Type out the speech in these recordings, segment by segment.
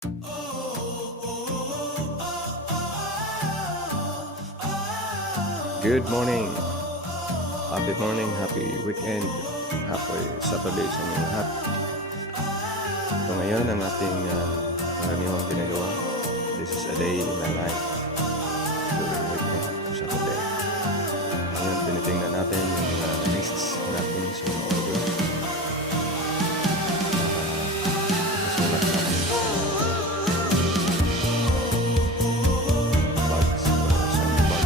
Good morning, happy weekend, happy Saturday sa mga lahat. Ito ngayon ang ating karaniwang ginagawa. This is a day in my life during weekend, Saturday. Ngayon, tinitingnan natin yung lists natin sa mga order. Masulat natin sa bags o sa bag.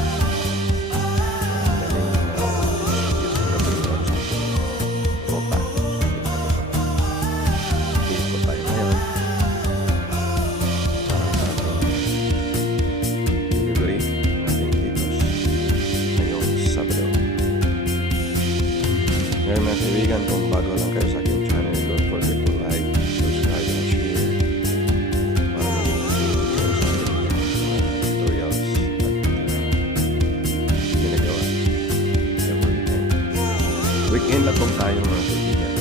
Ngayon mga kaibigan, kung bago lang kayo sa aking channel, don't forget to like, subscribe, and share para mag-video kayo sa aking tutorials at ginagawa every weekend. Weekend lang kung tayo mga kaibigan.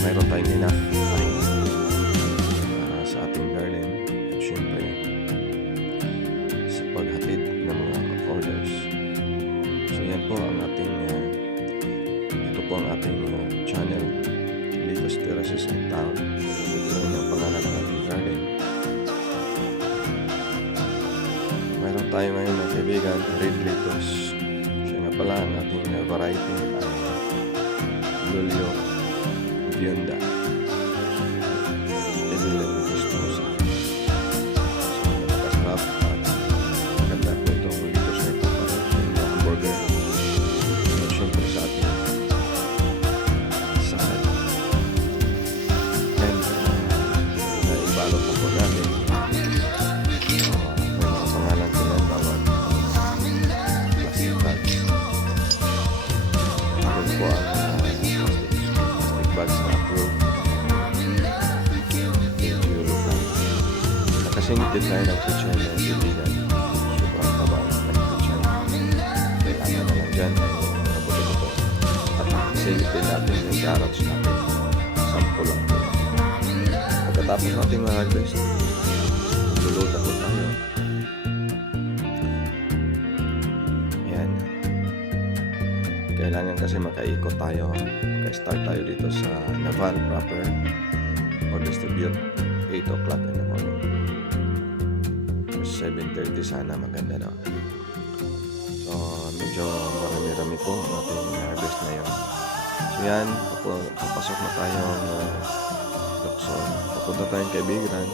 Mayroon tayong enough time sa ating garden at syempre sa paghatid ng mga orders. So yan po ang ating ito po ang ating channel, Litos Terraces in Town. Ito rin ang pangalan ng ating garden. Mayroon tayo ngayon mga kaibigan, red lettuce. Siya nga pala ang ating variety ang Lulio Bionda. Edilan Vistosa. So napakasarap at maganda po itong lettuce na ito para sa hamburger. At syempre sa ating salad. And naibalot na po natin. May mga pangalan ko yan, bawat plastic bags. Meron po ang plastic bags na approved. Nakasingit tayo ng kitchen na kaibigan. Sobrang taba ng kitchen. Kailangan na lang dyan ay mga buto-buto. At singit din natin yung carrots natin. Sample lang po. Pagkatapos natin ma-harvest, lulod ako tayo. Ayan. Kailangan kasi makaikot tayo. Maka-start tayo dito sa Naval proper or distribute 8 o'clock in the morning. 7:30 sana maganda na. So medyo marami-rami po ang ating harvest na yun. So yan, papasok na tayong Lukson. Papunta tayong Kaibigan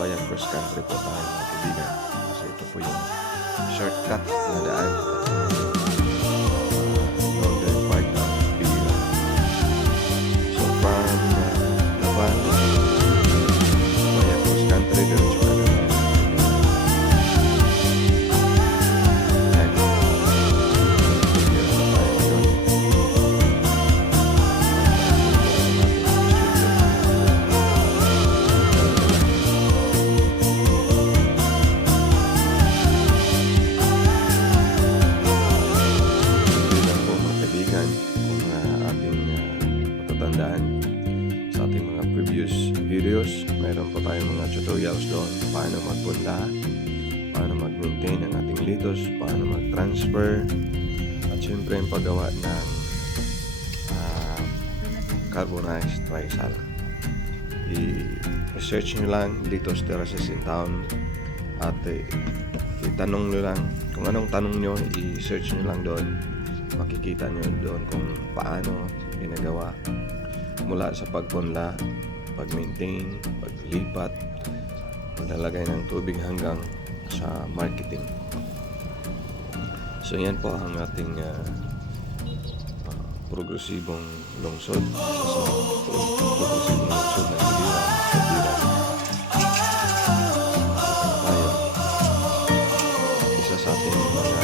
via cross country po tayo mga kaibigan. Kasi ito po yung shortcut na daan. Northern part ng Kaibigan. So from Naval via cross country diretso ka na. Sa ating mga previous videos, mayroon pa tayong mga tutorials doon paano magpunla, paano mag-maintain ang ating litos, paano mag-transfer, at syempre yung paggawa ng carbonized trisal. I-search nyo lang Litos Terraces in Town at itanong nyo lang kung anong tanong nyo, i-search nyo lang doon. Makikita nyo doon kung paano ginagawa mula sa pagpunla, pag-maintain, paglipat, paglalagay ng tubig hanggang sa marketing. So yan po ang ating progresibong lungsod. Progresibong lungsod ng Iliran. Tayo. Isa sa ating mga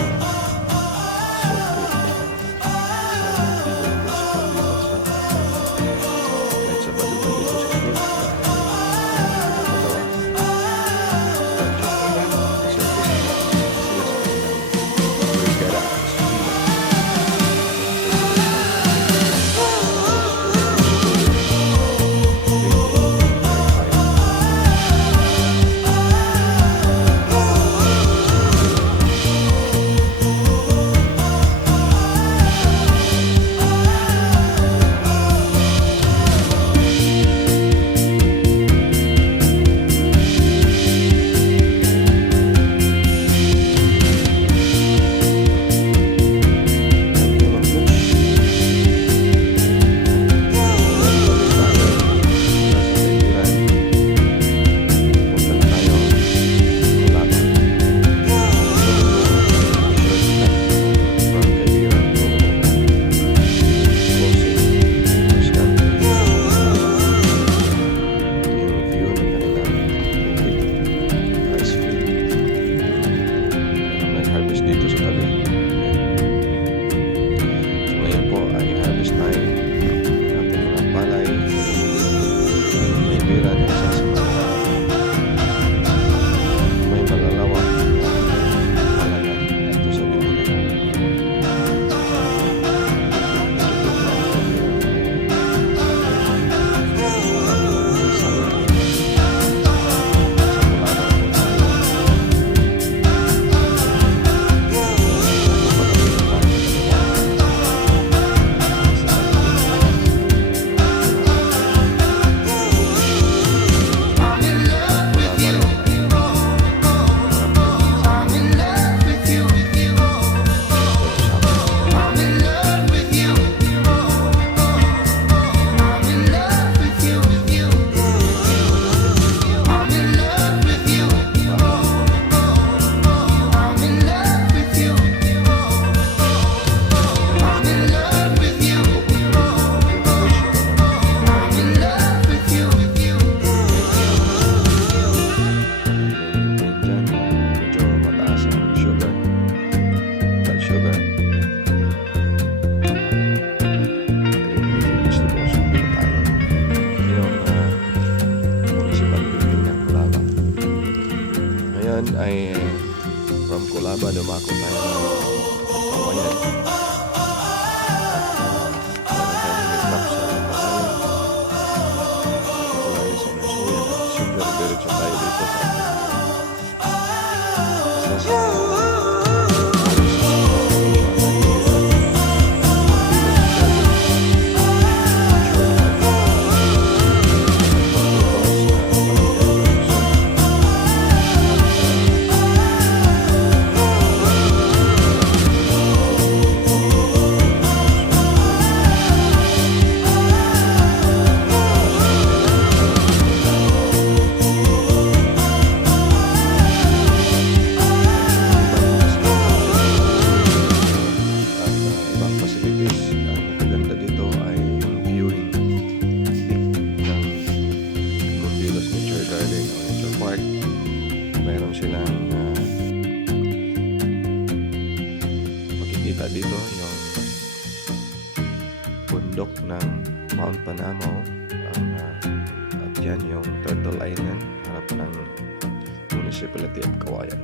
naman ay from Colaba, dumako tayo ng Kawayan. Meron tayong nag-drop sa Batayan. Particularly sa Inasuyan at siyempre diretso tayo dito sa isa sa ibang facilities. Ang magaganda dito ay yung viewing ng Mundilos Nature Garden o Nature Park. Meron silang makikita dito yung bundok ng Mount Panamaw at yan yung Turtle Island, harap ng Municipality of Kawayan.